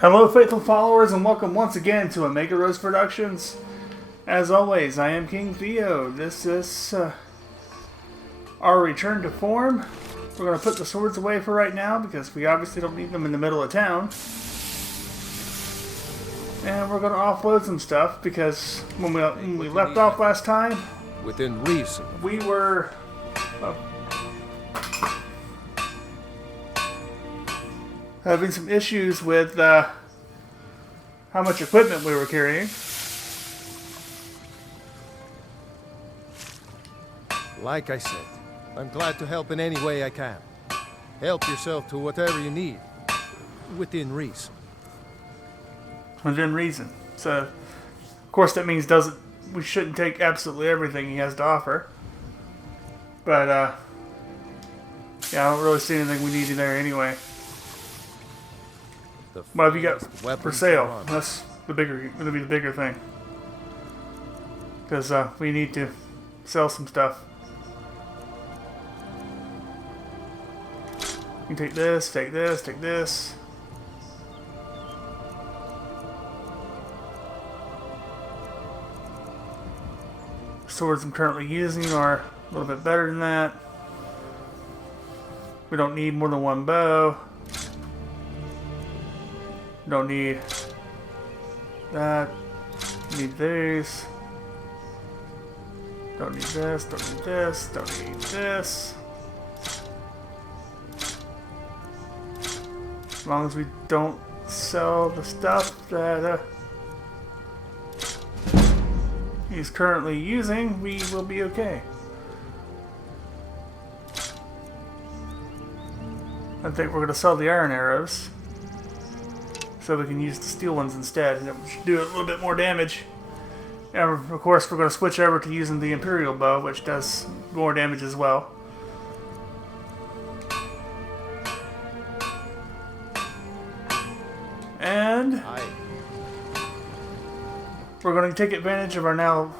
Hello, faithful followers, and welcome once again to Omega Rose Productions. As always, I am King Theo. This is our return to form. We're going to put the swords away for right now because we obviously don't need them in the middle of town. And we're going to offload some stuff because when we left off last time, within reason, we were... having some issues with how much equipment we were carrying. Like I said, I'm glad to help in any way I can. Help yourself to whatever you need, within reason. Within reason. So, of course, that means we shouldn't take absolutely everything he has to offer. But yeah, I don't really see anything we need in there anyway. What have you got for sale? That's going to be the bigger thing. Because we need to sell some stuff. You can take this, take this, take this. Swords I'm currently using are a little bit better than that. We don't need more than one bow. Don't need that. Need these. Don't need this. Don't need this. Don't need this. As long as we don't sell the stuff that he's currently using, we will be okay. I think we're going to sell the iron arrows, so we can use the steel ones instead, and it should do a little bit more damage. And of course, we're going to switch over to using the Imperial bow, which does more damage as well. And we're going to take advantage of our now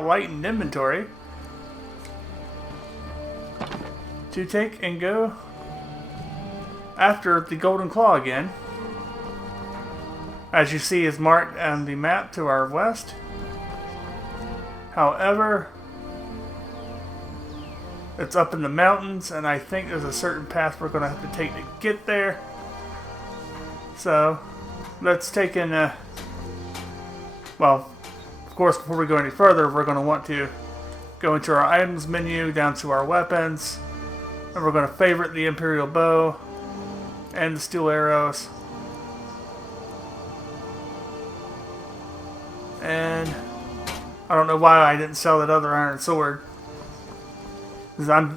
lightened inventory to take and go after the Golden Claw again. As you see, is marked on the map to our west. However, it's up in the mountains, and I think there's a certain path we're going to have to take to get there. So, let's take in well, of course, before we go any further, we're going to want to go into our items menu, down to our weapons, and we're going to favorite the Imperial bow and the steel arrows. And I don't know why I didn't sell that other iron sword, because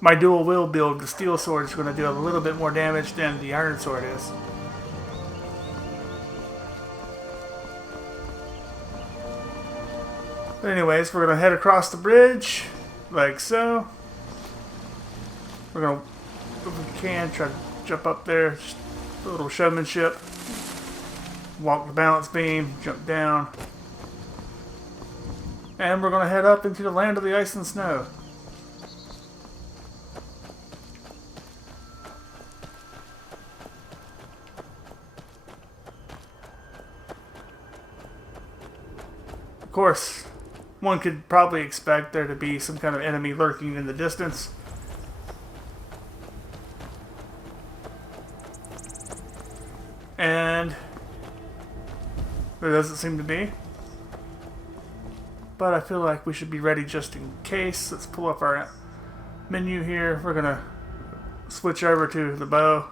my dual wield build, the steel sword, is going to do a little bit more damage than the iron sword is. But anyways, we're going to head across the bridge like so. We're going to, if we can, try to jump up there, just a little showmanship. Walk the balance beam, jump down. And we're going to head up into the land of the ice and snow. Of course, one could probably expect there to be some kind of enemy lurking in the distance. And there doesn't seem to be. But I feel like we should be ready just in case. Let's pull up our menu here. We're going to switch over to the bow.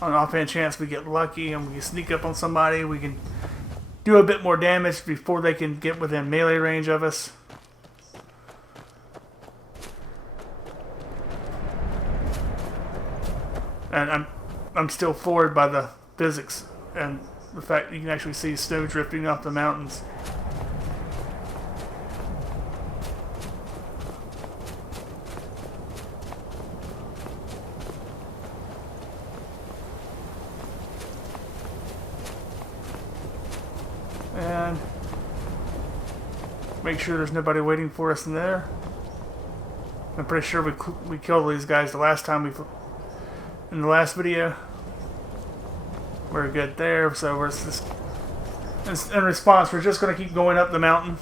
On an offhand chance we get lucky and we can sneak up on somebody, we can do a bit more damage before they can get within melee range of us. And I'm still floored by the physics and the fact that you can actually see snow drifting off the mountains. And make sure there's nobody waiting for us in there. I'm pretty sure we killed these guys the last time in the last video. We're good there, so we're just in response. We're just going to keep going up the mountain.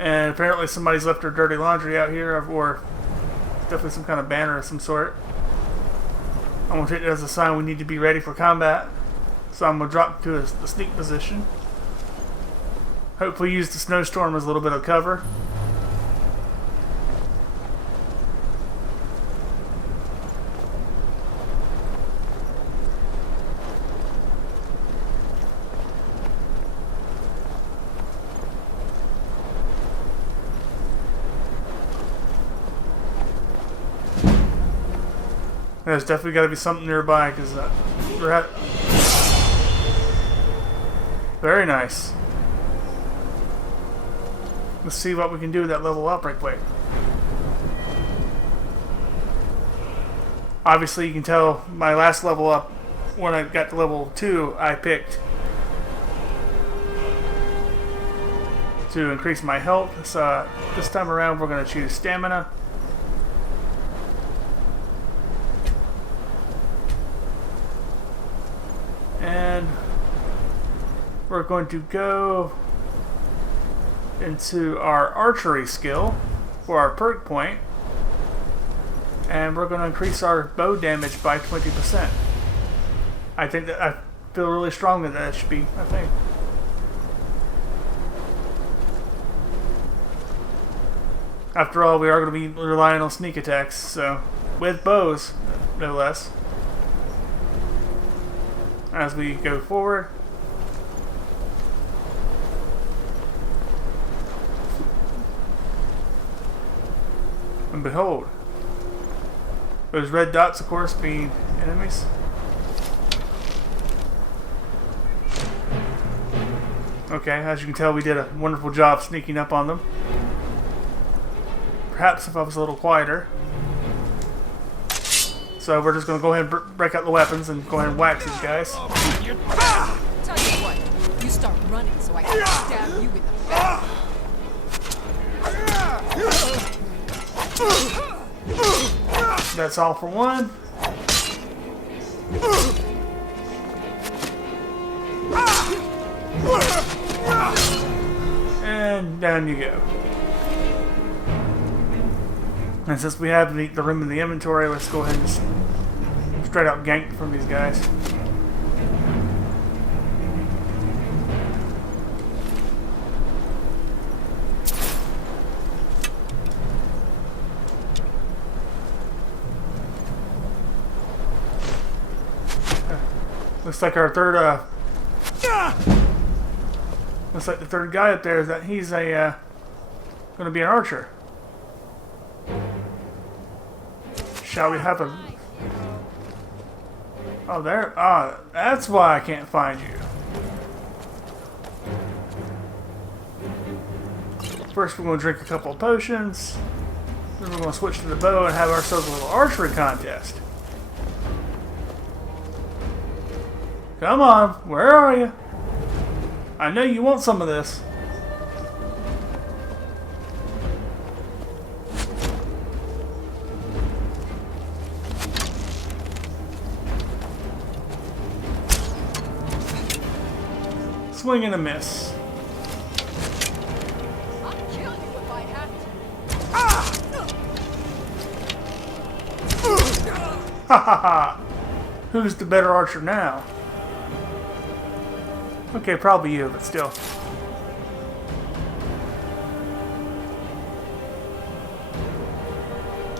And apparently somebody's left their dirty laundry out here, or definitely some kind of banner of some sort. I'm going to take it as a sign we need to be ready for combat. So I'm going to drop to the sneak position. Hopefully use the snowstorm as a little bit of cover. There's definitely got to be something nearby because we're at. Very nice. Let's see what we can do with that level up right quick. Obviously, you can tell my last level up when I got to level 2, I picked to increase my health. So this time around, we're going to choose stamina. And we're going to go into our archery skill for our perk point, and we're going to increase our bow damage by 20%. I think that I feel really strong that should be a thing. After all, we are going to be relying on sneak attacks, so with bows, no less. As we go forward. And behold, those red dots, of course, being enemies. Okay, as you can tell, we did a wonderful job sneaking up on them. Perhaps if I was a little quieter. So we're just going to go ahead and break out the weapons and go ahead and wax these guys. Tell you what, you start running so I can stab you in the back. That's all for one. And down you go. And since we have the room in the inventory, let's go ahead and just straight out gank from these guys. Looks like our third, looks like the third guy up there is that he's a, gonna be an archer. Shall we have a... Oh, there. Ah, that's why I can't find you. First, we're going to drink a couple of potions. Then we're going to switch to the bow and have ourselves a little archery contest. Come on, where are you? I know you want some of this. Swing and a miss. I'll kill you if I have to. Ha ha ha! Who's the better archer now? Okay, probably you, but still.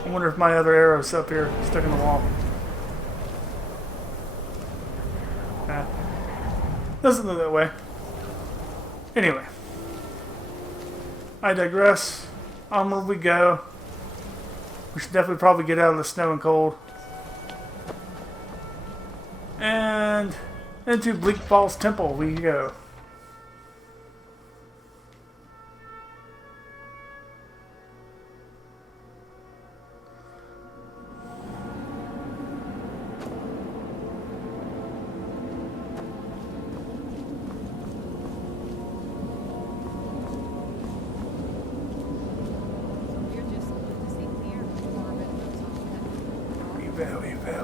I wonder if my other arrow's up here, stuck in the wall. Nah. Doesn't look that way. Anyway. I digress. Onward we go. We should definitely probably get out of the snow and cold. And into Bleak Falls Temple we go.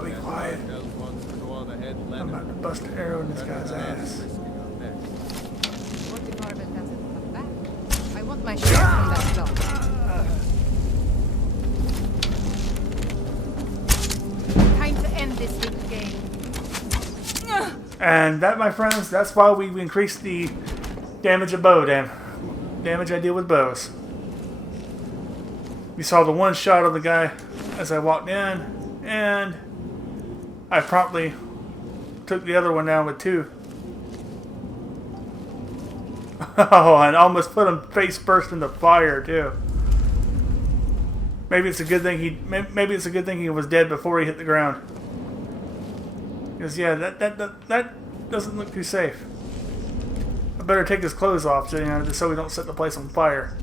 be quiet. I'm about to bust an arrow in this guy's ass. What if Marvel doesn't come back? I want my share from that block. Time to end this little game. And that, my friends, that's why we increased the damage of bow damage I deal with bows. You saw the one shot of the guy as I walked in, and I promptly took the other one down with 2. Oh, and almost put him face first in the fire too. Maybe it's a good thing he was dead before he hit the ground. Because yeah, that doesn't look too safe. I better take his clothes off, so, just so we don't set the place on fire.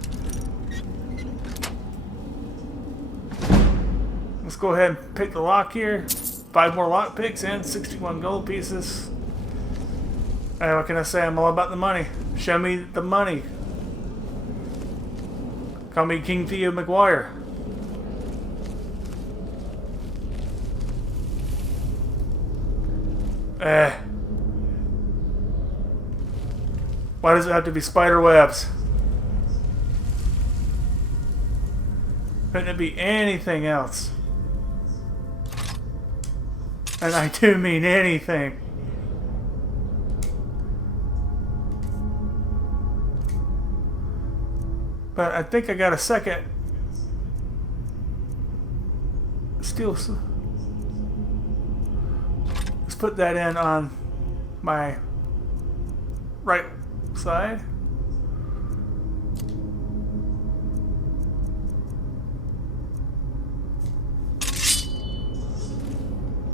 Let's go ahead and pick the lock here. 5 more lock picks and 61 gold pieces. Hey, what can I say? I'm all about the money. Show me the money. Call me King Theo McGuire. Why does it have to be spider webs? Couldn't it be anything else? And I do mean anything. But I think I got a second steel. Let's put that in on my right side.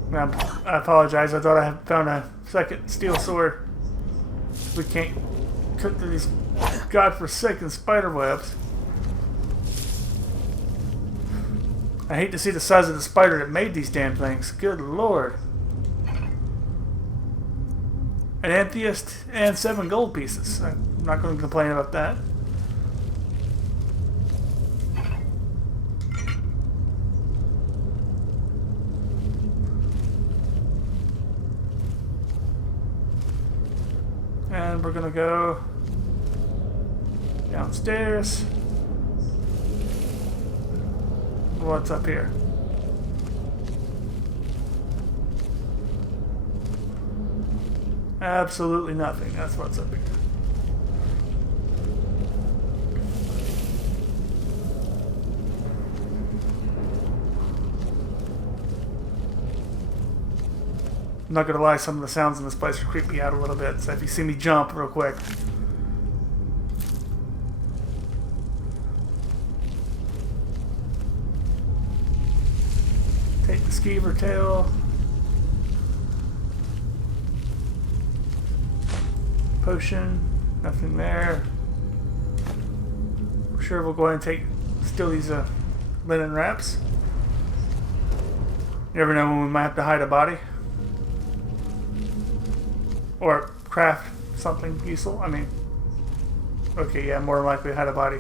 I apologize. I thought I had found a second steel sword. We can't cut through these godforsaken spider webs. I hate to see the size of the spider that made these damn things. Good lord. An amethyst and 7 gold pieces. I'm not going to complain about that. And we're going to go downstairs. What's up here? Absolutely nothing. That's what's up here. I'm not gonna lie, some of the sounds in this place creep me out a little bit, so if you see me jump real quick. Take the skeever tail. Potion, nothing there. I'm sure we'll go ahead and steal these linen wraps. You never know when we might have to hide a body. Or craft something useful. I mean, okay, yeah, more than likely hide a body.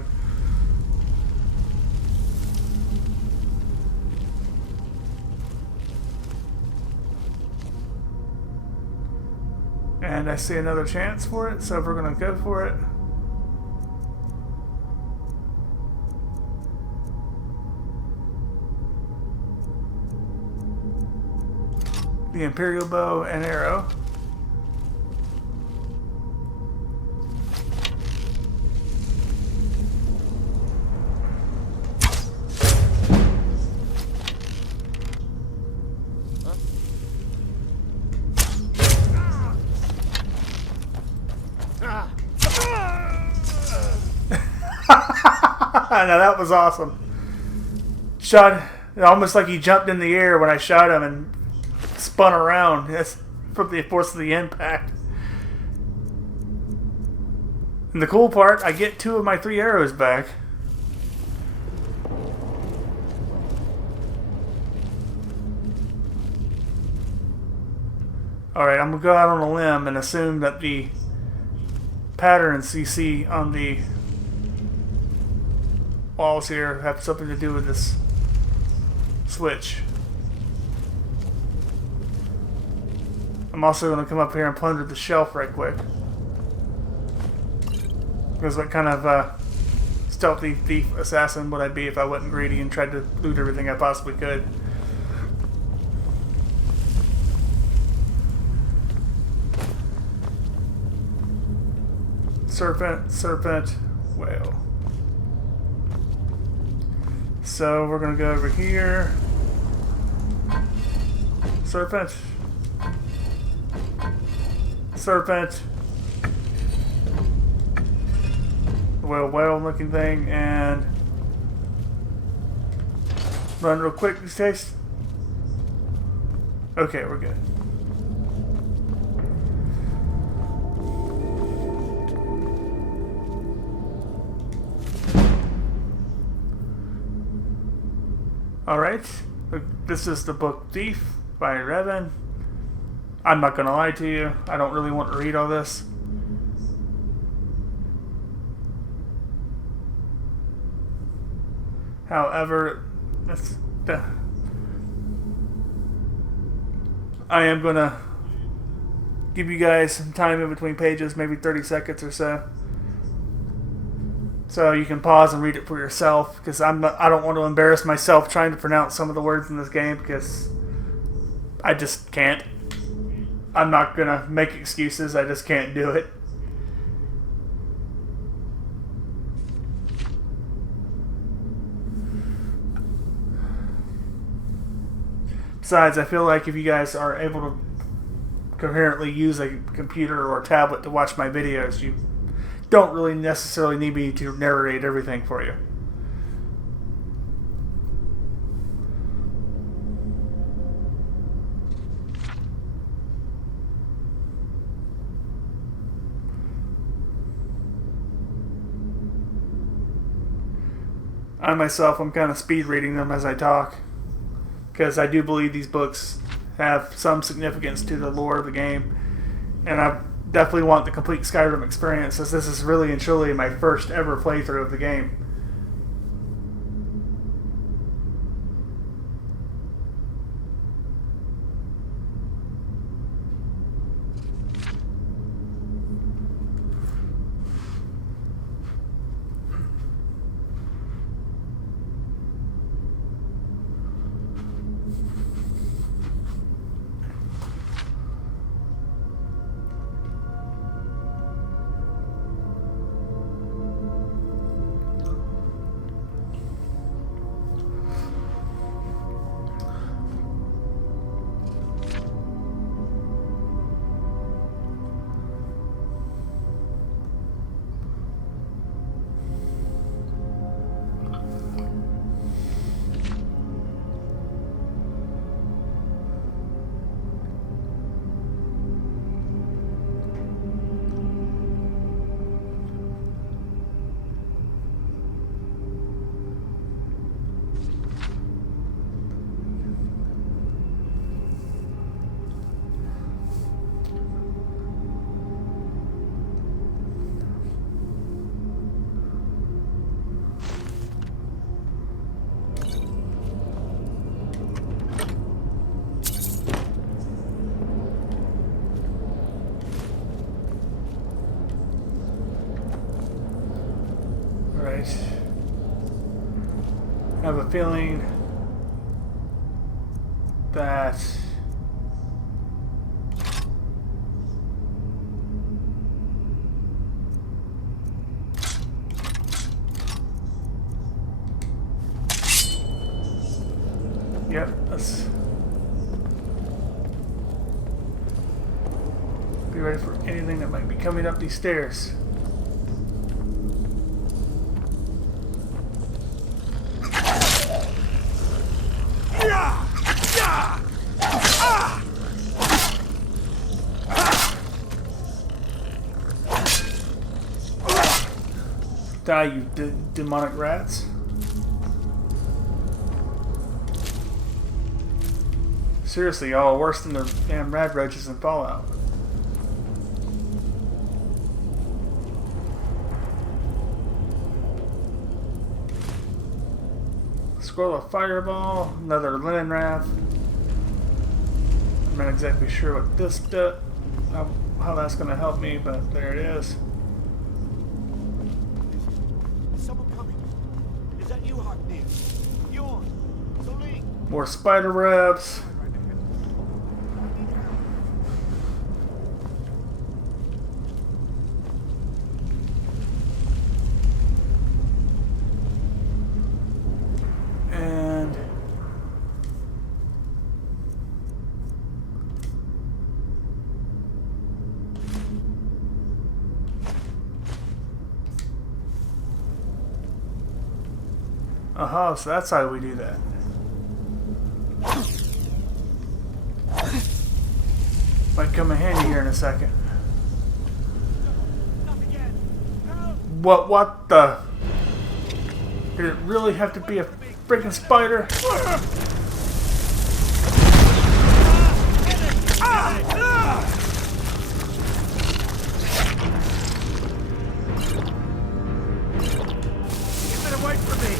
And I see another chance for it, so we're going to go for it. The Imperial bow and arrow. Now that was awesome. Shot almost like he jumped in the air when I shot him and spun around. That's from the force of the impact. And the cool part, I get 2 of my 3 arrows back. Alright, I'm going to go out on a limb and assume that the patterns you see on the walls here have something to do with this switch. I'm also going to come up here and plunder the shelf right quick. Because what kind of stealthy thief assassin would I be if I wasn't greedy and tried to loot everything I possibly could? Serpent, serpent, whale. So we're going to go over here. Serpent. Serpent. Whale looking thing, and run real quick these days. Okay, we're good. Alright, this is the book Thief by Revan. I'm not gonna lie to you, I don't really want to read all this. However, I am gonna give you guys some time in between pages, maybe 30 seconds or so. So you can pause and read it for yourself, because I don't want to embarrass myself trying to pronounce some of the words in this game, because I just can't. I'm not going to make excuses, I just can't do it. Besides, I feel like if you guys are able to coherently use a computer or a tablet to watch my videos, you don't really necessarily need me to narrate everything for you. I myself, I'm kind of speed reading them as I talk, because I do believe these books have some significance to the lore of the game, and I definitely want the complete Skyrim experience, as this is really and truly my first ever playthrough of the game. I have a feeling that let's be ready for anything that might be coming up these stairs. Die, you demonic rats. Seriously, y'all, worse than the damn rad roaches in Fallout. Scroll of fireball, another linen raft. I'm not exactly sure what this does, how that's going to help me, but there it is. Is someone coming? Is that you, Hartnell? Bjorn? Soling? More spider webs. And aha, so that's how we do that. Might come in handy here in a second. What the? Did it really have to be a freaking spider? Get away from me!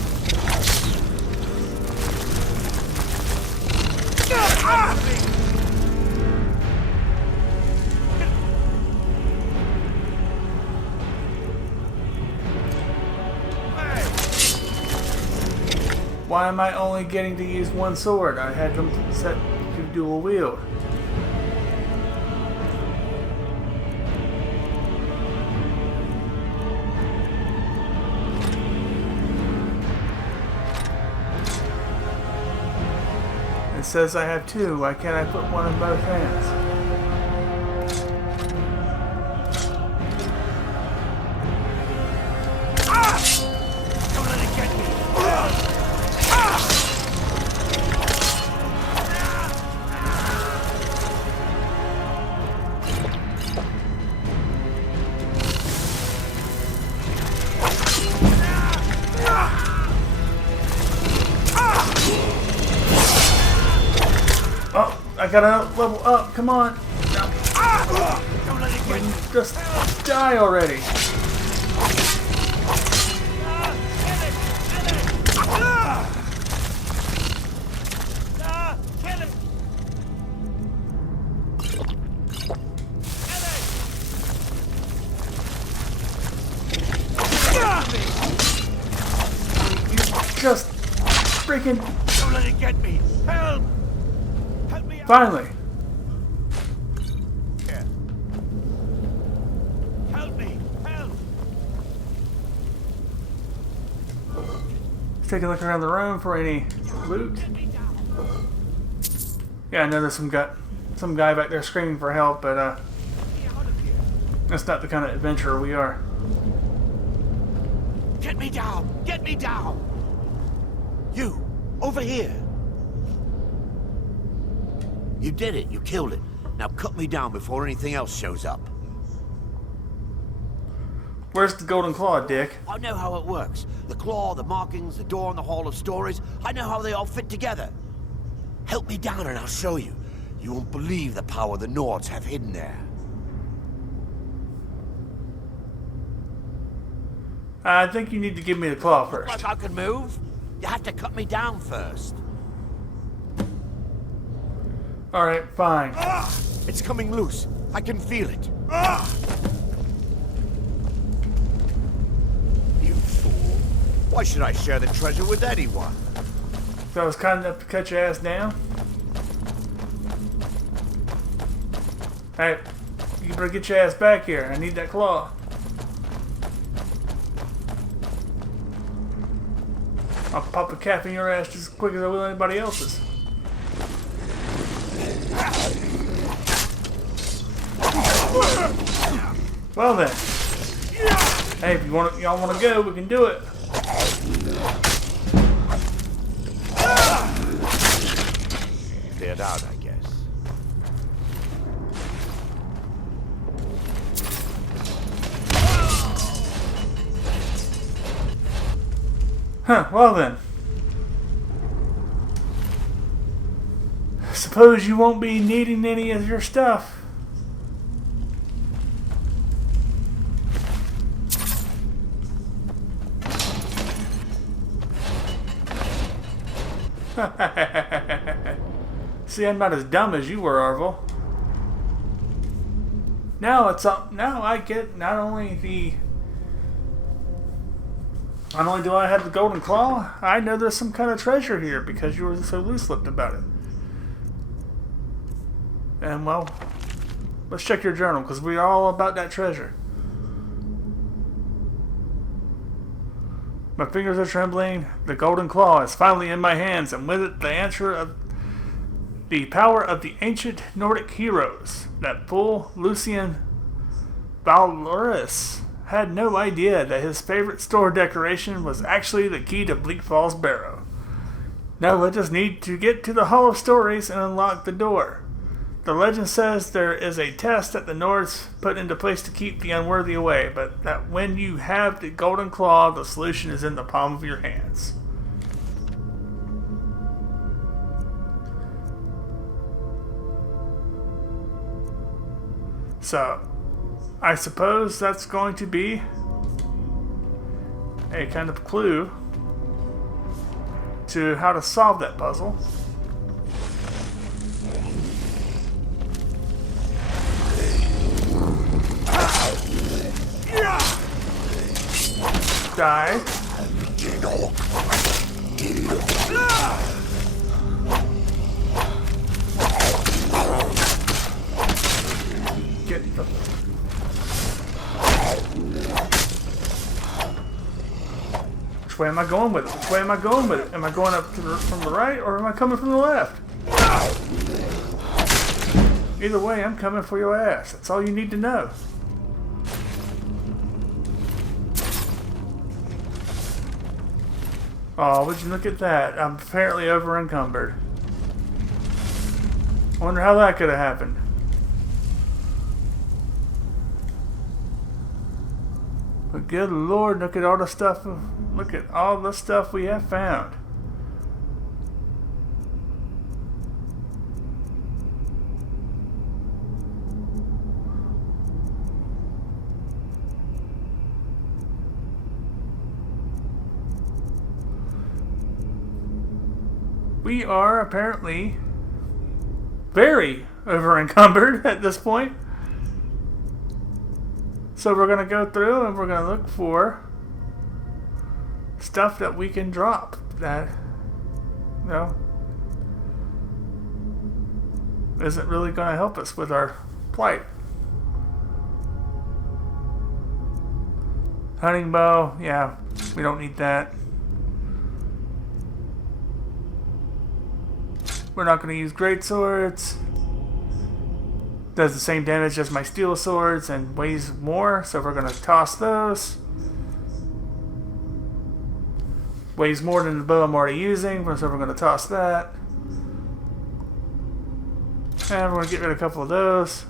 Why am I only getting to use one sword? I had them set to dual wield. It says I have two. Why can't I put one in both hands? Don't let it get me! Oh, I gotta level up. Come on. No. Don't let it get me! Just die already. Kill it! Just freaking Don't let it get me! Help! Help me out! finally. Here. Help me! Help! Let's take a look around the room for any loot. Get me down! Yeah, I know there's some guy back there screaming for help, but Get me out of here! that's not the kind of adventurer we are. Get me down! Get me down! You! Over here! You did it. You killed it. Now cut me down before anything else shows up. Where's the golden claw, Dick? I know how it works. The claw, the markings, the door in the Hall of Stories. I know how they all fit together. Help me down and I'll show you. You won't believe the power the Nords have hidden there. I think you need to give me the claw first. Like I can move? You have to cut me down first. Alright, fine. It's coming loose. I can feel it. You fool. Why should I share the treasure with anyone? So I was kind enough to cut your ass down. Hey, you better get your ass back here. I need that claw. I'll pop a cap in your ass just as quick as I will anybody else's. Well then. Hey, if y'all want to go, we can do it. Cleared out, I guess. Huh, well then. Suppose you won't be needing any of your stuff. See, I'm not as dumb as you were, Arvel. Now it's up. Now I get not only do I have the golden claw, I know there's some kind of treasure here because you were so loose-lipped about it. And well, let's check your journal because we are all about that treasure. My fingers are trembling. The golden claw is finally in my hands, and with it the answer of the power of the ancient Nordic heroes. That fool Lucian Valorous had no idea that his favorite store decoration was actually the key to Bleak Falls Barrow. Now I just need to get to the Hall of Stories and unlock the door. The legend says there is a test that the Nords put into place to keep the unworthy away, but that when you have the golden claw, the solution is in the palm of your hands. So, I suppose that's going to be a kind of clue to how to solve that puzzle. Die. Get the... Which way am I going with it? Which way am I going with it? Am I going up to from the right or am I coming from the left? Either way, I'm coming for your ass. That's all you need to know. Oh, would you look at that? I'm apparently over encumbered. I wonder how that could have happened. But good Lord, look at all the stuff. Look at all the stuff we have found. We are apparently very over encumbered at this point. So we're going to go through and we're going to look for stuff that we can drop that, you know, isn't really going to help us with our plight. Hunting bow, yeah, we don't need that. We're not going to use great swords. Does the same damage as my steel swords and weighs more, so we're going to toss those. Weighs more than the bow I'm already using, so we're going to toss that. And we're going to get rid of a couple of those.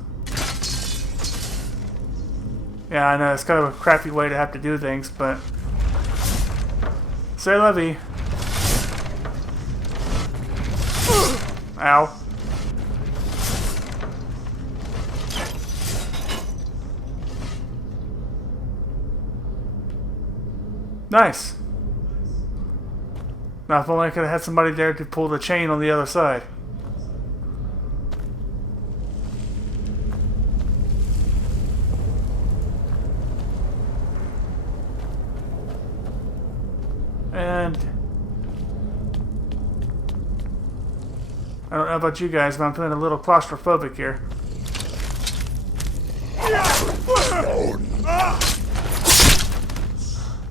Yeah, I know it's kind of a crappy way to have to do things, but c'est la vie. Ow. Nice. Now if only I could have had somebody there to pull the chain on the other side. And I don't know about you guys, but I'm feeling a little claustrophobic here.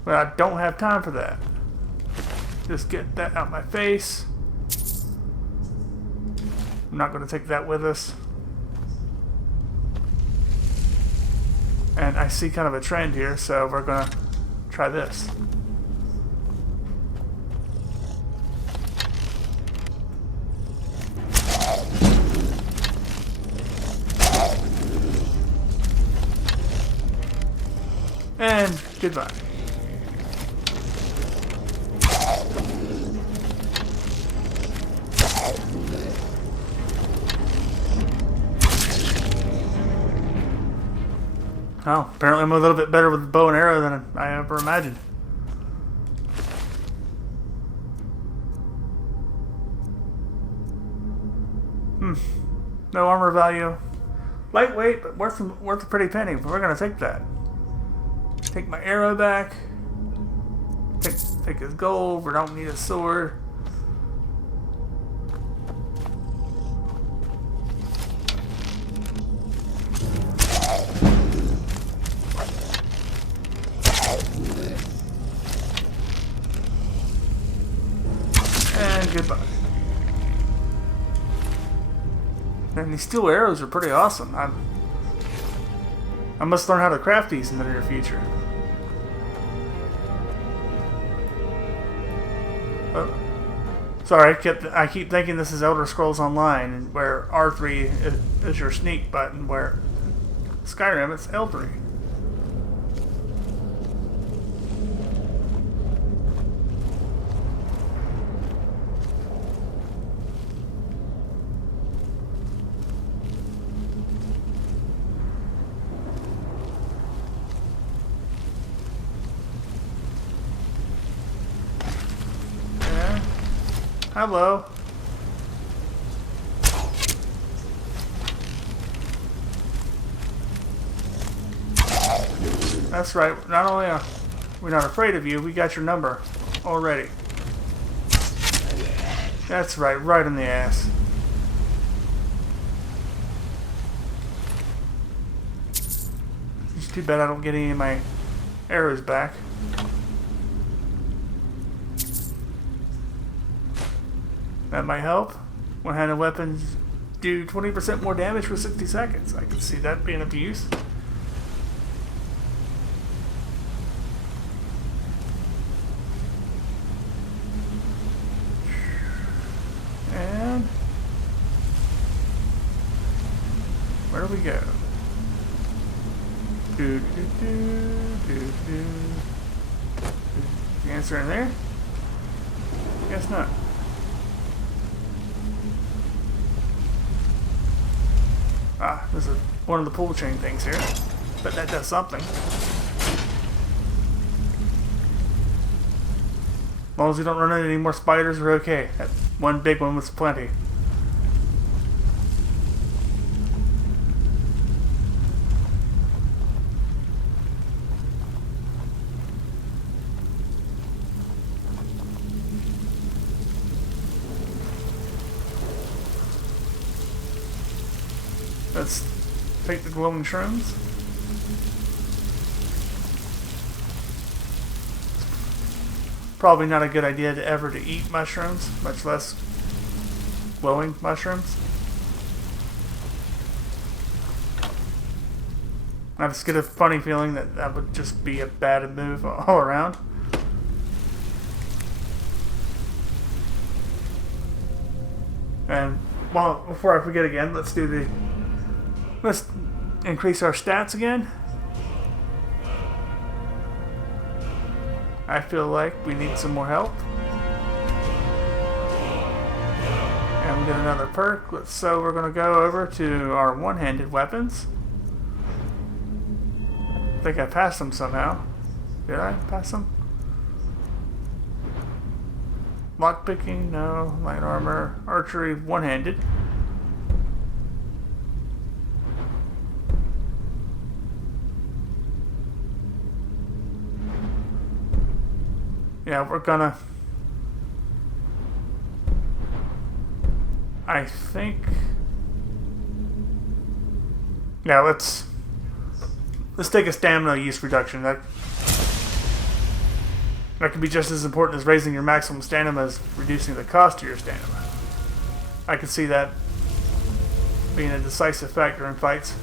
But I don't have time for that. Just get that out my face. I'm not going to take that with us. And I see kind of a trend here, so we're going to try this. And goodbye. Oh, apparently I'm a little bit better with the bow and arrow than I ever imagined. No armor value. Lightweight, but worth a pretty penny. But we're gonna take that. Take my arrow back. Take his gold. We don't need a sword. And goodbye. And these steel arrows are pretty awesome. I must learn how to craft these in the near future. Oh, sorry, I keep thinking this is Elder Scrolls Online, where R3 is your sneak button, where Skyrim it's L3. Hello. That's right. Not only are we not afraid of you, we got your number already. That's right. Right in the ass. It's too bad I don't get any of my arrows back. That might help. One-handed weapons do 20% more damage for 60 seconds. I can see that being of use. And where do we go? The answer in there? Guess not. Ah, there's one of the pull chain things here. But that does something. As long as we don't run into any more spiders, we're okay. That one big one was plenty. Let's take the glowing shrooms. Probably not a good idea to eat mushrooms, much less glowing mushrooms. I just get a funny feeling that that would just be a bad move all around. And well, before I forget again, let's increase our stats again. I feel like we need some more help. And we get another perk. So we're going to go over to our one-handed weapons. I think I passed them somehow. Did I pass them? Lockpicking, no. Light armor, archery, one-handed. Yeah, we're gonna... I think... Yeah, let's take a stamina use reduction. That could be just as important as raising your maximum stamina as reducing the cost of your stamina. I could see that being a decisive factor in fights.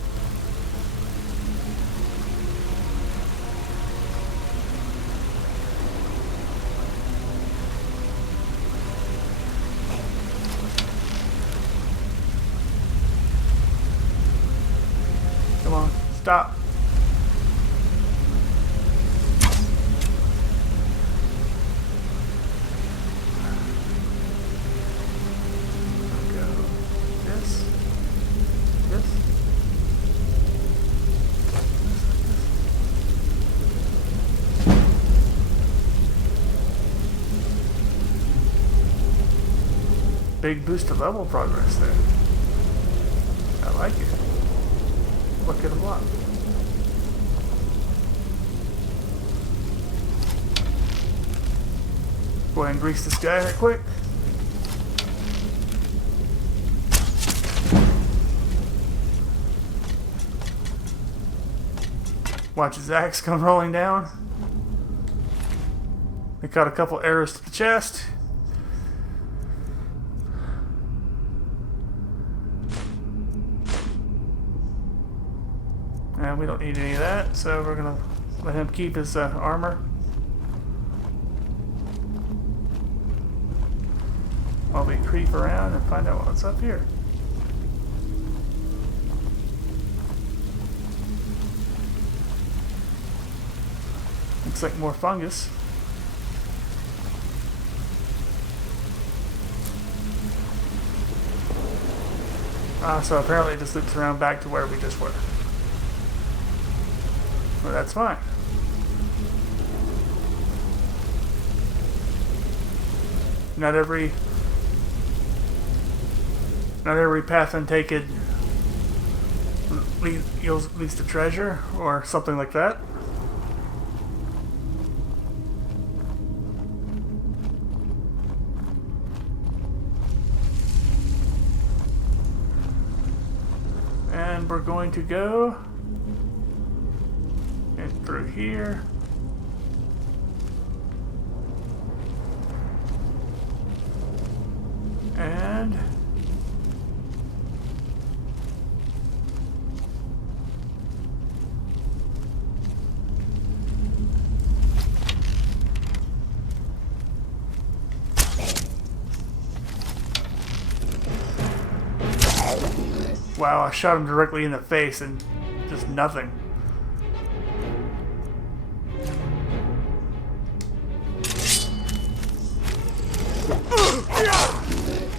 Come on, stop. Big boost to level progress there. like it. Look at the block. Go ahead and grease this guy right quick. Watch his axe come rolling down. They caught a couple arrows to the chest. And we don't need any of that, so we're gonna let him keep his armor. While we creep around and find out what's up here. Looks like more fungus. So apparently it just loops around back to where we just were. Well, that's fine. Not every path untaken leads to treasure or something like that. And we're going to go in through here. And wow, I shot him directly in the face and just nothing.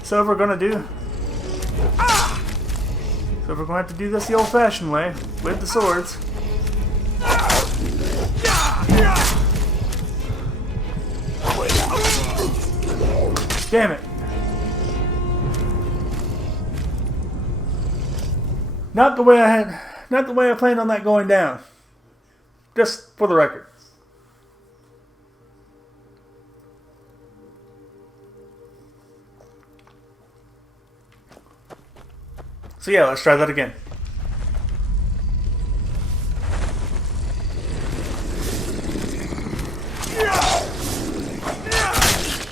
So we're gonna have to do this the old-fashioned way with the swords. Damn it! Not the way I planned on that going down. Just for the record. So yeah, let's try that again.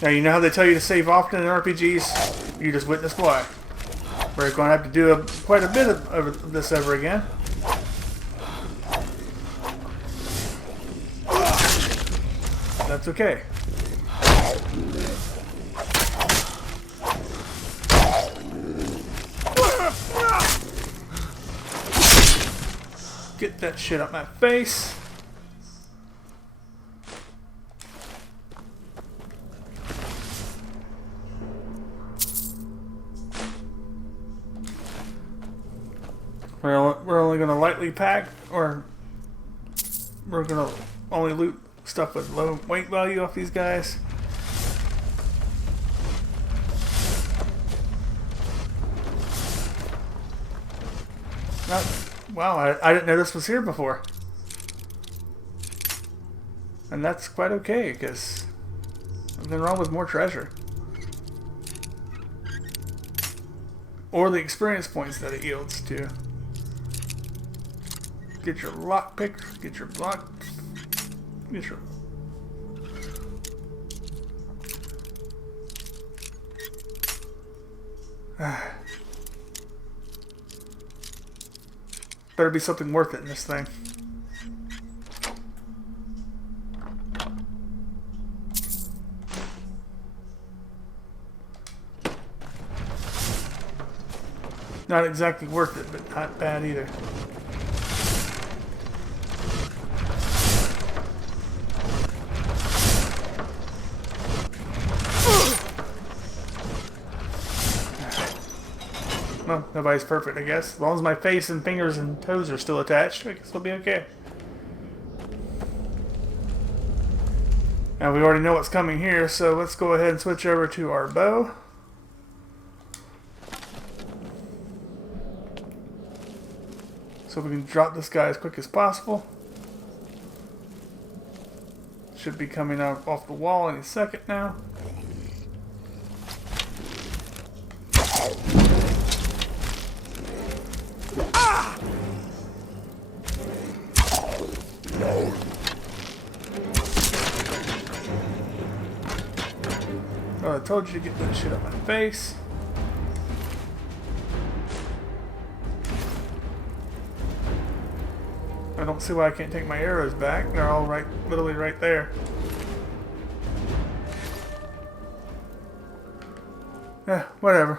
Now you know how they tell you to save often in RPGs? You just witnessed why. We're going to have to do quite a bit of this ever again. That's okay. Get that shit up my face. We're only going to lightly pack, or we're going to only loot stuff with low weight value off these guys. Wow, I didn't know this was here before. And that's quite okay, because nothing wrong with more treasure. Or the experience points that it yields to. Get your lockpick, get your block, get your... Better be something worth it in this thing. Not exactly worth it, but not bad either. Well, nobody's perfect, I guess. As long as my face and fingers and toes are still attached, I guess we'll be okay. Now we already know what's coming here, so let's go ahead and switch over to our bow. So we can drop this guy as quick as possible. Should be coming out off the wall any second now. Oh, I told you to get that shit out of my face. I don't see why I can't take my arrows back. They're all right, literally right there. Yeah, whatever.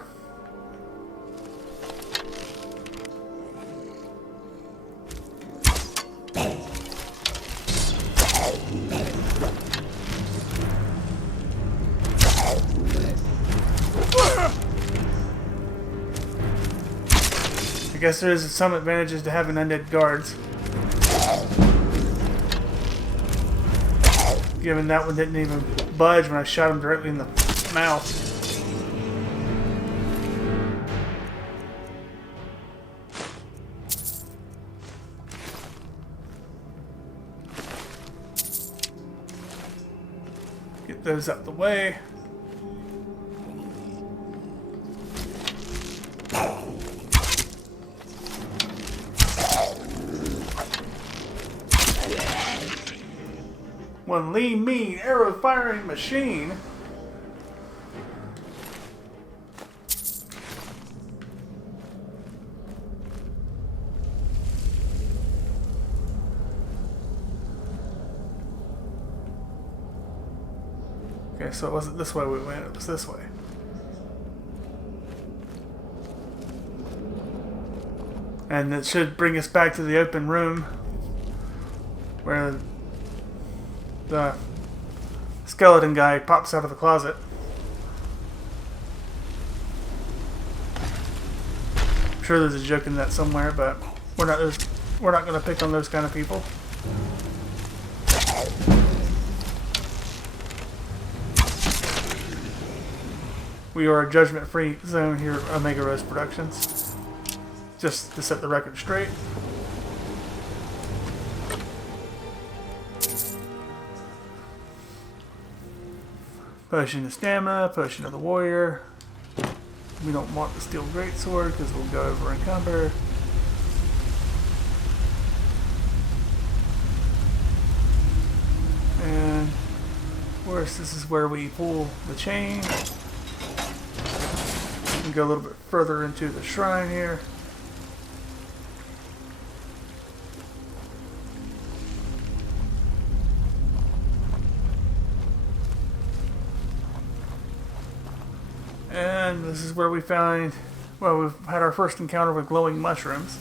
I guess there is some advantages to having undead guards. Given that one didn't even budge when I shot him directly in the mouth. Get those out the way. One lean, mean, arrow-firing machine. Okay, so it wasn't this way we went, it was this way. And it should bring us back to the open room where the skeleton guy pops out of the closet. I'm sure there's a joke in that somewhere, but we're not going to pick on those kind of people. We are a judgment-free zone here at Omega Rose Productions. Just to set the record straight. Potion of Stamina, Potion of the Warrior. We don't want the Steel Greatsword because we'll go over encumber. And of course this is where we pull the chain. And go a little bit further into the shrine here. And this is where we find, well, we've had our first encounter with glowing mushrooms.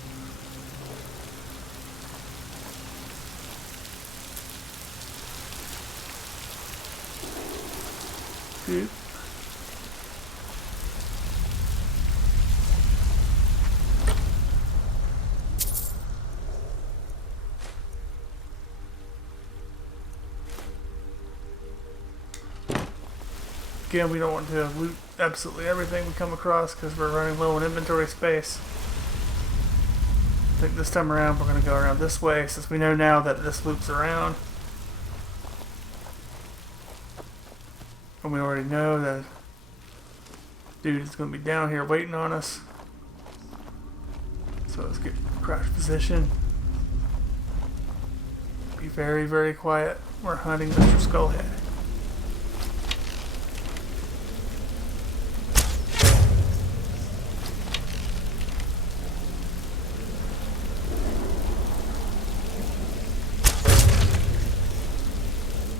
Good. Again, we don't want to loot absolutely everything we come across because we're running low on inventory space. I think this time around we're going to go around this way since we know now that this loops around. And we already know that dude is going to be down here waiting on us. So let's get crouch position. Be very, very quiet. We're hunting Mr. Skullhead.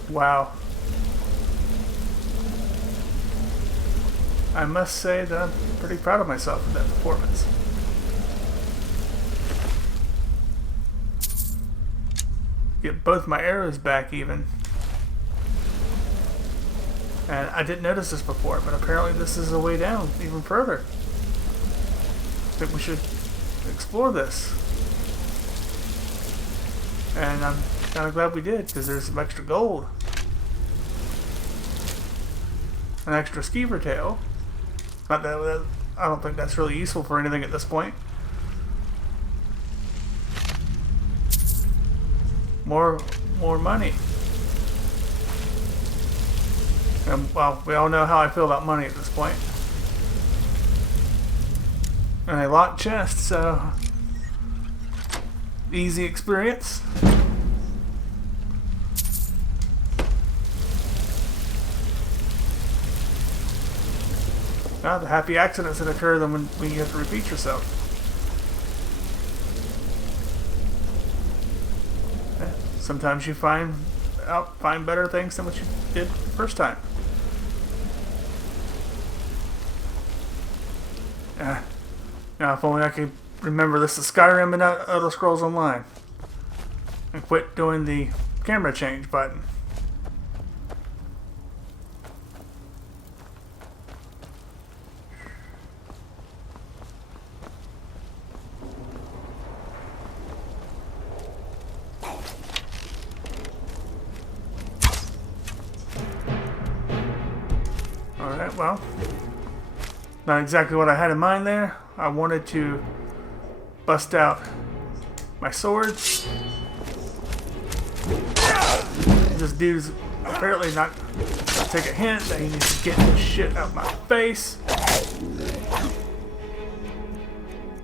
Wow. I must say that I'm pretty proud of myself with that performance. Get both my arrows back even. And I didn't notice this before, but apparently this is a way down even further. I think we should explore this. And I'm kind of glad we did, because there's some extra gold. An extra skeever tail. Not that I don't think that's really useful for anything at this point. more money. And, well, we all know how I feel about money at this point. And a locked chest, so easy experience. Now, the happy accidents that occur then when you have to repeat yourself. Sometimes you find better things than what you did the first time. Now, if only I could remember this is Skyrim and not Elder Scrolls Online, and quit doing the camera change button. Alright, well, not exactly what I had in mind there. I wanted to bust out my sword. This dude's apparently not gonna take a hint that he needs to get this shit out my face.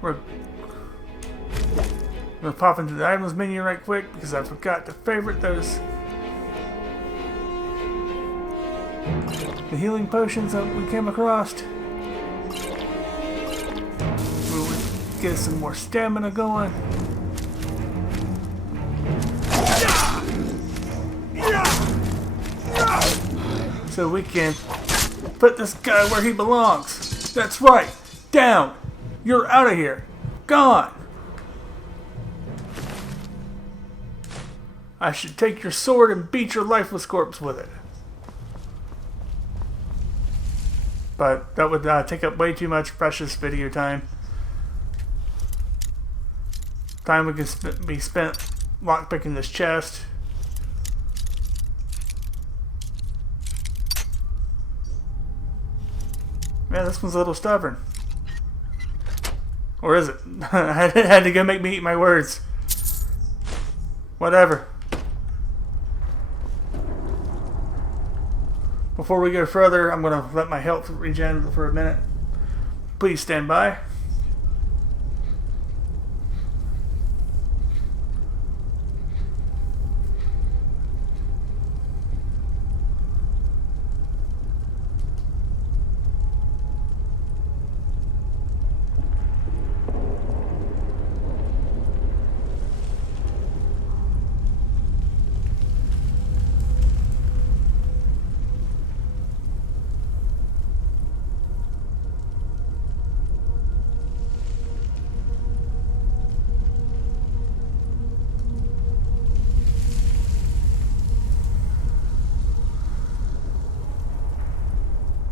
We're gonna pop into the items menu right quick because I forgot to favorite those. The healing potions that we came across. We would get some more stamina going. So we can put this guy where he belongs. That's right. Down. You're out of here. Gone. I should take your sword and beat your lifeless corpse with it. But that would take up way too much precious video time. Time we could be spent lockpicking this chest. Man, this one's a little stubborn. Or is it? I had to go make me eat my words. Whatever. Before we go further, I'm going to let my health regen for a minute. Please stand by.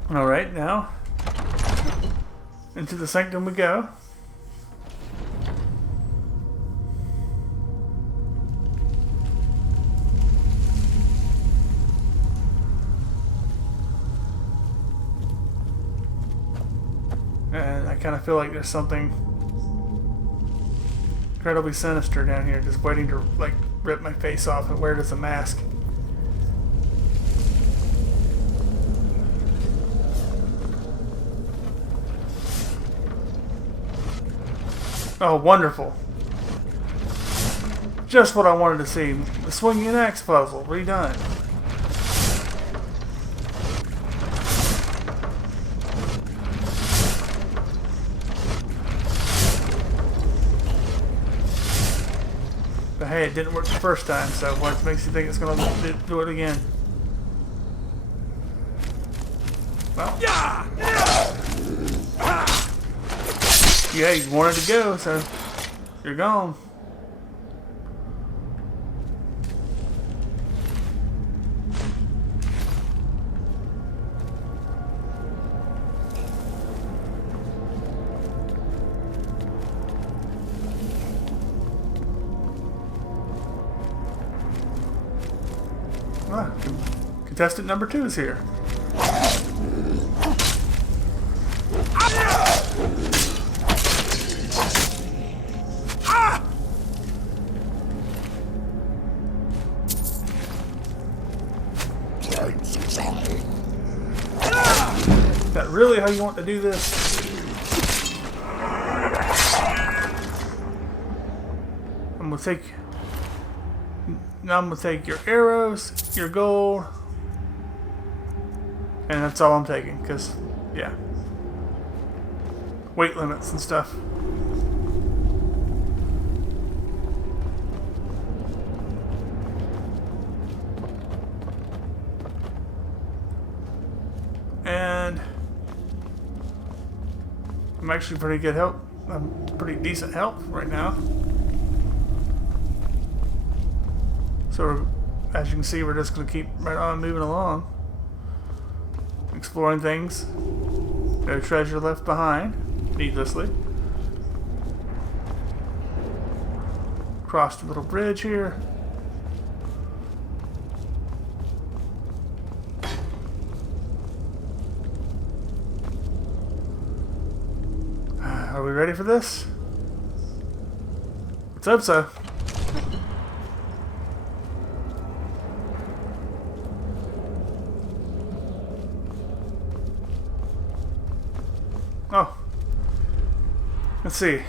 Alright, now into the sanctum we go. And I kind of feel like there's something incredibly sinister down here, just waiting to like rip my face off and wear it as a mask. Oh, wonderful. Just what I wanted to see. The swinging axe puzzle redone. But hey, it didn't work the first time, so what makes you think it's going to do it again? Well. Yeah, you wanted to go, so you're gone. Ah, contestant number 2 is here. Is that really how you want to do this? I'm gonna take your arrows, your gold, and that's all I'm taking, because, yeah. Weight limits and stuff. And I'm actually pretty good help. I'm pretty decent help right now. So as you can see, we're just going to keep right on moving along. Exploring things. No treasure left behind, needlessly. Crossed a little bridge here. Are we ready for this? Let's hope so. Oh. Let's see.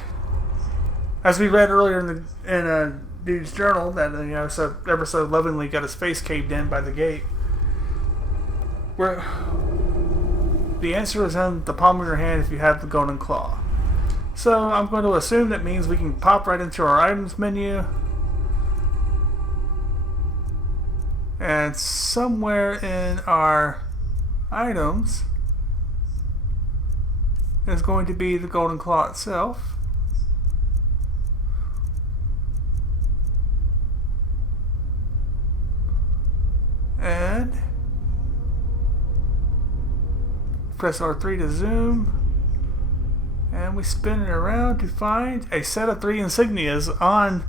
As we read earlier in a dude's journal that ever so lovingly got his face caved in by the gate. Where the answer is in the palm of your hand if you have the golden claw. So I'm going to assume that means we can pop right into our items menu. And somewhere in our items is going to be the golden claw itself. And press R3 to zoom. And we spin it around to find a set of 3 insignias on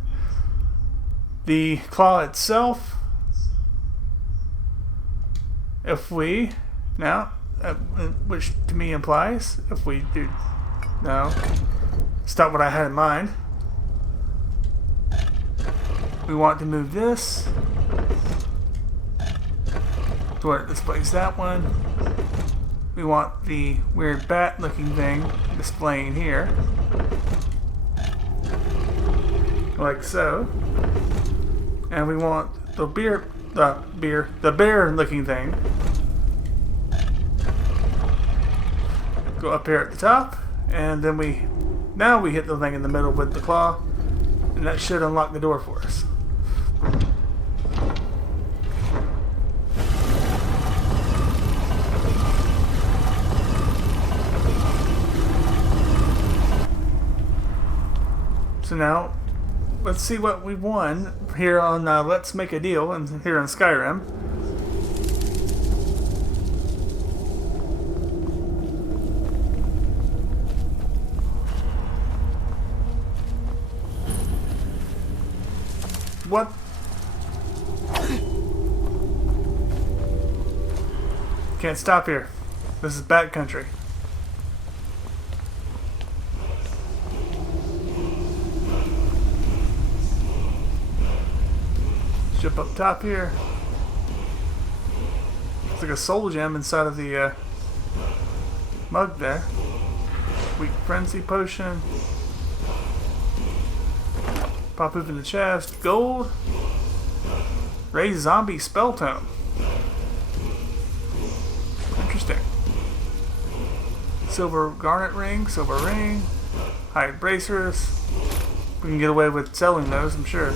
the claw itself. If we, now, which to me implies, if we do, no, it's not what I had in mind. We want to move this to where it displays that one. We want the weird bat looking thing displaying here. Like so. And we want the bear looking thing. Go up here at the top, and then now we hit the thing in the middle with the claw, and that should unlock the door for us. So now, let's see what we won here on Let's Make a Deal and here in Skyrim. What? Can't stop here. This is bad country. Jump up top here. It's like a soul gem inside of the mug there. Weak frenzy potion. Pop open the chest. Gold. Raise zombie spell tome. Interesting. Silver garnet ring. Silver ring. Hide bracers. We can get away with selling those, I'm sure.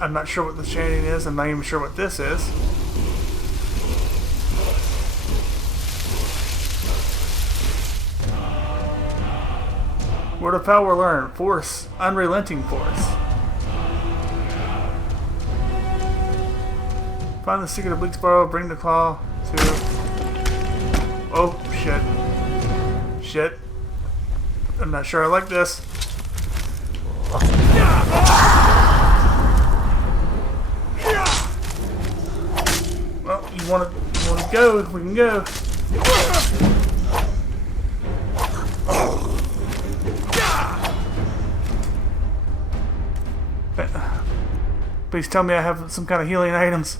I'm not sure what the chanting is. I'm not even sure what this is. Word of power learned. Force. Unrelenting force. Find the secret of Bleak's Burrow. Bring the claw to... Oh, shit. Shit. I'm not sure I like this. Well, you want to go? We can go. Please tell me I have some kind of healing items.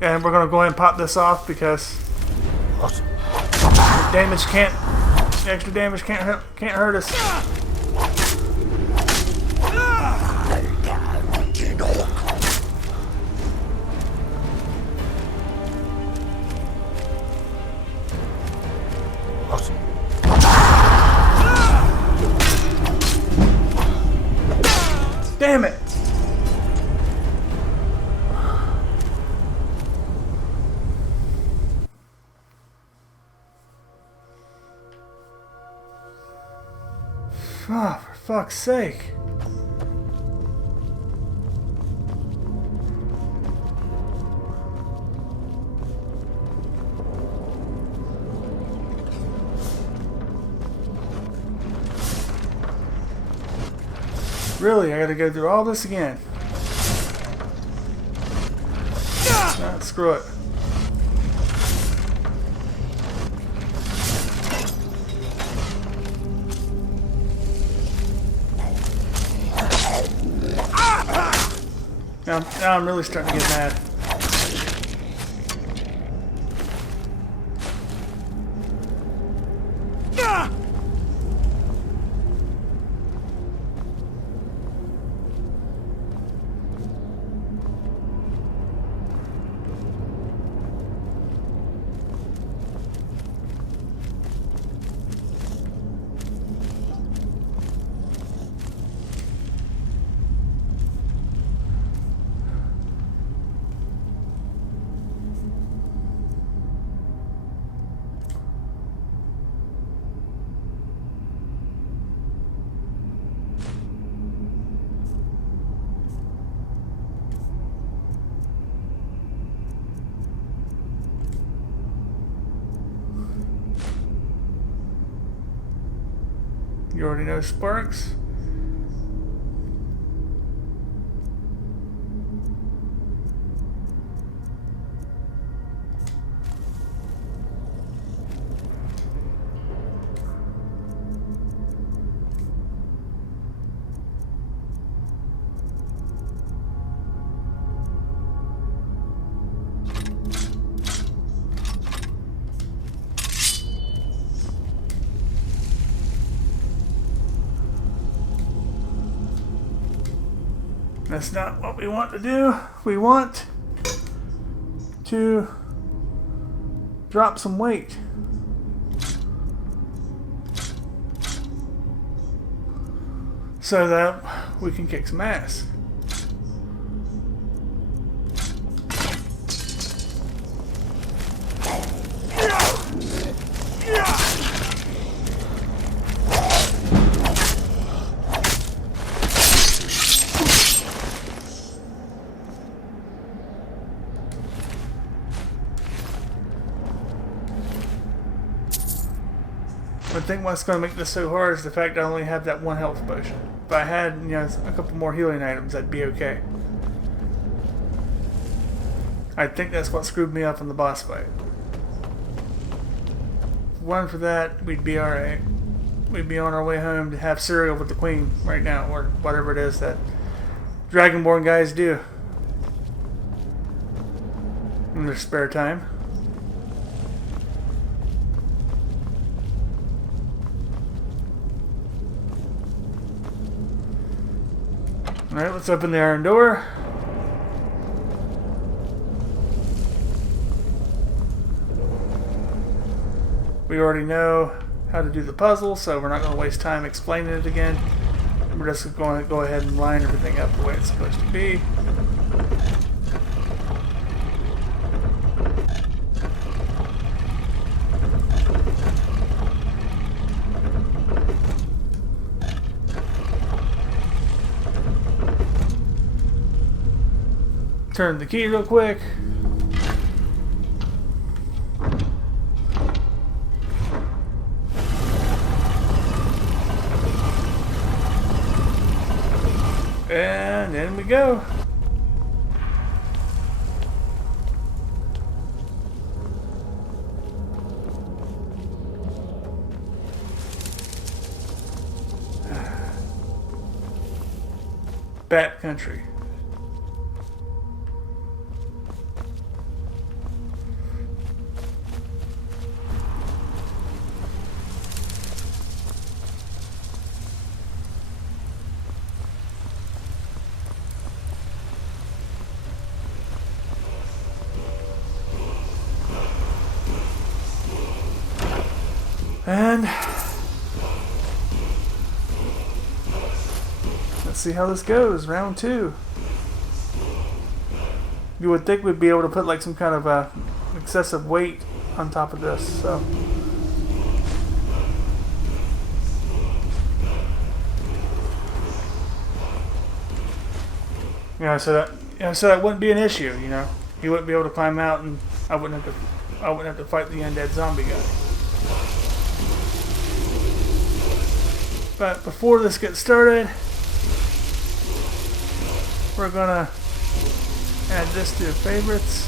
And we're gonna go ahead and pop this off because extra damage can't hurt us. Damn it! Oh, for fuck's sake. Really, I gotta go through all this again. Nah, screw it. Now I'm really starting to get mad. You already know Sparks. That's not what we want to do. We want to drop some weight. So that we can kick some ass. I think what's going to make this so hard is the fact I only have that one health potion. If I had, a couple more healing items, that'd be okay. I think that's what screwed me up in the boss fight. If it wasn't for that, we'd be alright. We'd be on our way home to have cereal with the queen right now, or whatever it is that Dragonborn guys do in their spare time. Alright, let's open the iron door. We already know how to do the puzzle, so we're not going to waste time explaining it again. We're just going to go ahead and line everything up the way it's supposed to be. Turn the key real quick. And in we go. Bat Country. And let's see how this goes. Round 2. You would think we'd be able to put like some kind of excessive weight on top of this. So so that wouldn't be an issue. You know, he wouldn't be able to climb out, and I wouldn't have to fight the undead zombie guy. But before this gets started, we're gonna add this to favorites.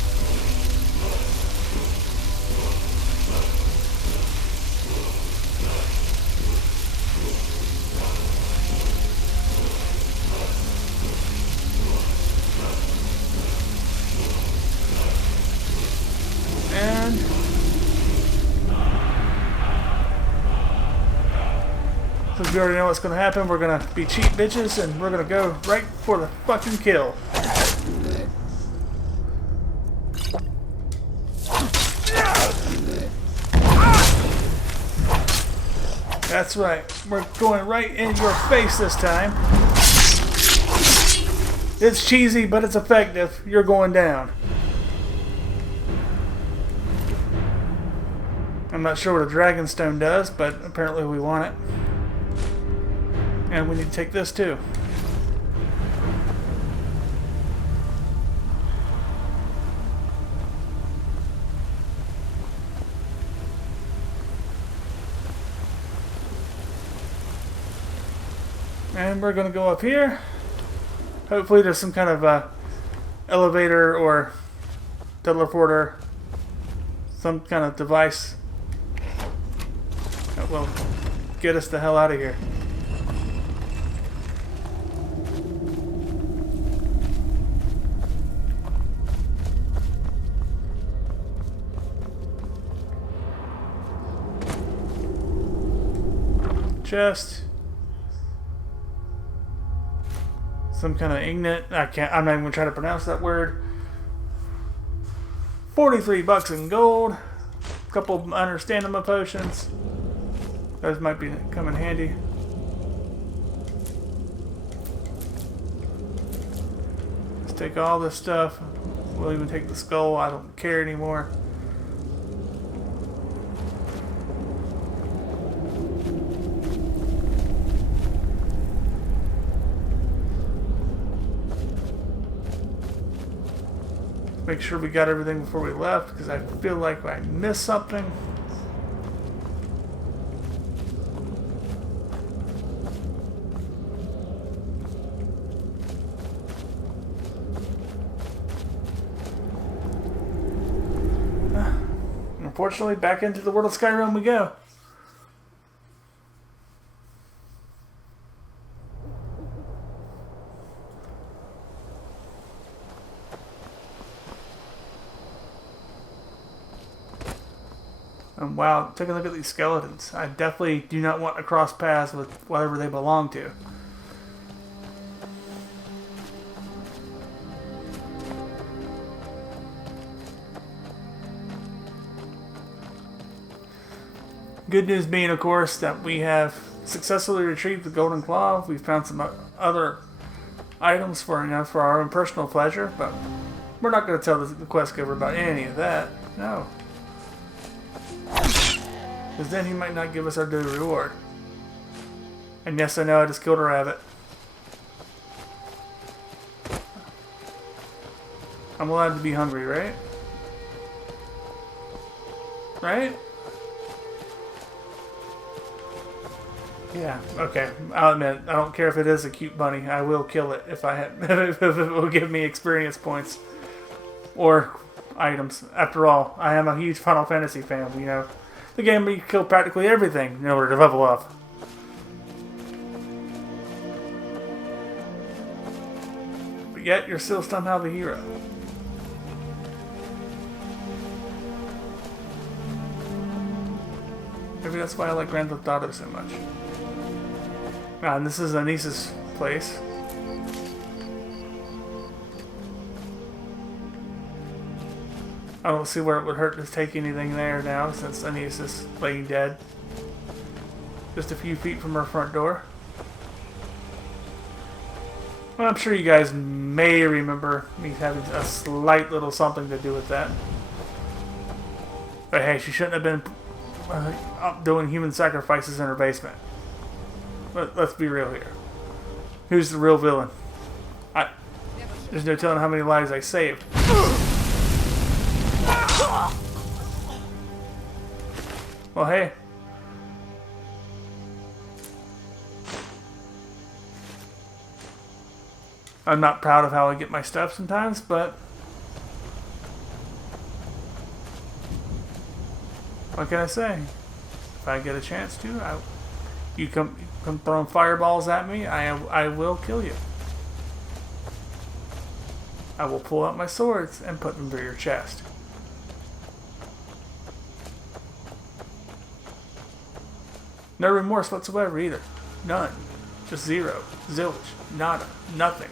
And since we already know what's going to happen, we're going to be cheap bitches and we're going to go right for the fucking kill. That's right. We're going right in your face this time. It's cheesy, but it's effective. You're going down. I'm not sure what a Dragonstone does, but apparently we want it. And we need to take this too. And we're going to go up here. Hopefully there's some kind of elevator or teleporter, some kind of device that will get us the hell out of here. Chest. Some kind of ignet. I'm not even gonna try to pronounce that word. 43 bucks in gold. A couple of understandable potions. Those might come in handy. Let's take all this stuff. We'll even take the skull. I don't care anymore. Make sure we got everything before we left, because I feel like I missed something. Unfortunately, back into the world of Skyrim we go. And wow, take a look at these skeletons. I definitely do not want to cross paths with whatever they belong to. Good news being, of course, that we have successfully retrieved the Golden Claw. We've found some other items for our own personal pleasure, but we're not going to tell the quest giver about any of that. No. Because then he might not give us our due reward. And yes, I know I just killed a rabbit. I'm allowed to be hungry, right? Right? Yeah, okay. I'll admit, I don't care if it is a cute bunny. I will kill it if if it will give me experience points. Or items. After all, I am a huge Final Fantasy fan, you know. The game where you kill practically everything in order to level up. yet you're still somehow the hero. Maybe that's why I like Grand Theft Auto so much. Ah, and this is Anissa's place. I don't see where it would hurt to take anything there now, since Anissa's laying dead. Just a few feet from her front door. Well, I'm sure you guys may remember me having a slight little something to do with that. But hey, she shouldn't have been doing human sacrifices in her basement. But let's be real here. Who's the real villain? There's no telling how many lives I saved. Well, hey. I'm not proud of how I get my stuff sometimes, but what can I say? If I get a chance to, you come throwing fireballs at me, I will kill you. I will pull out my swords and put them through your chest. No remorse whatsoever either. None. Just zero. Zilch. Nada. Nothing.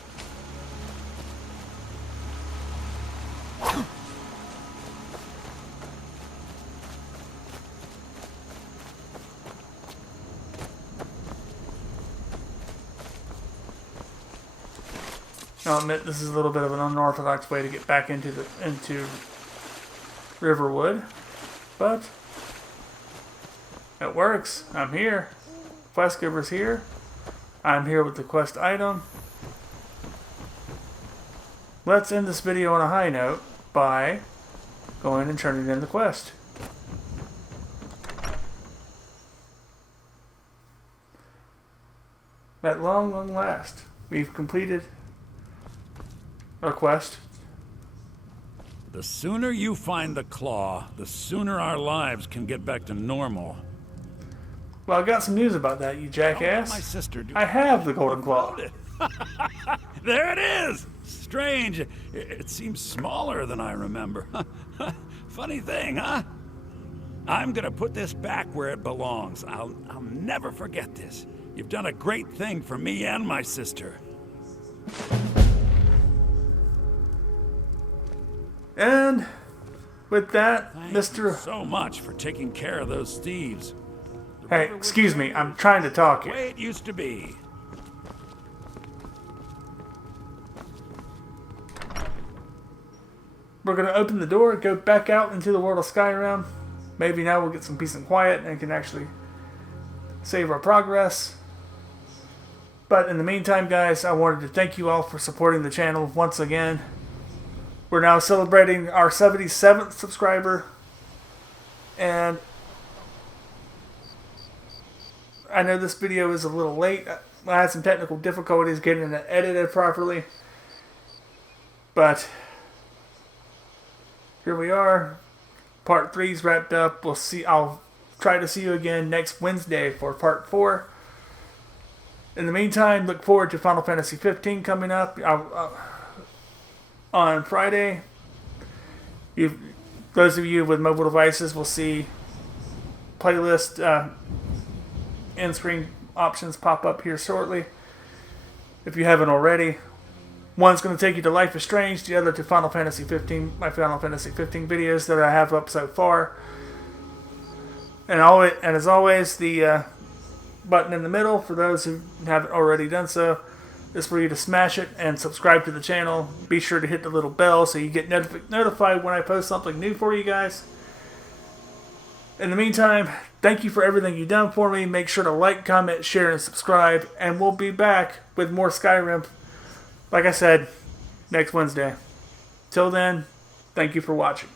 I'll admit this is a little bit of an unorthodox way to get back into Riverwood, but it works. I'm here. Quest giver's here. I'm here with the quest item. Let's end this video on a high note by going and turning in the quest. At long last, we've completed our quest. The sooner you find the claw, the sooner our lives can get back to normal. Well, I got some news about that, you jackass. My sister do. I have the golden claw. There it is! Strange. It seems smaller than I remember. Funny thing, huh? I'm gonna put this back where it belongs. I'll never forget this. You've done a great thing for me and my sister. And with that, Thank you Mr. so much for taking care of those thieves. Hey, excuse me, I'm trying to talk The here. way it used to be. We're going to open the door, go back out into the world of Skyrim. Maybe now we'll get some peace and quiet and can actually save our progress. But in the meantime, guys, I wanted to thank you all for supporting the channel once again. We're now celebrating our 77th subscriber. And I know this video is a little late. I had some technical difficulties getting it edited properly. But here we are. Part 3's wrapped up. We'll see. I'll try to see you again next Wednesday for Part 4. In the meantime, look forward to Final Fantasy 15 coming up on Friday. Those of you with mobile devices will see playlist end screen options pop up here shortly. If you haven't already, one's going to take you to Life is Strange, the other to Final Fantasy 15, my Final Fantasy 15 videos that I have up so far. And as always, the button in the middle, for those who haven't already done so, is for you to smash it and subscribe to the channel. Be sure to hit the little bell so you get notified when I post something new for you guys. In the meantime, thank you for everything you've done for me. Make sure to like, comment, share, and subscribe. And we'll be back with more Skyrim, like I said, next Wednesday. Till then, thank you for watching.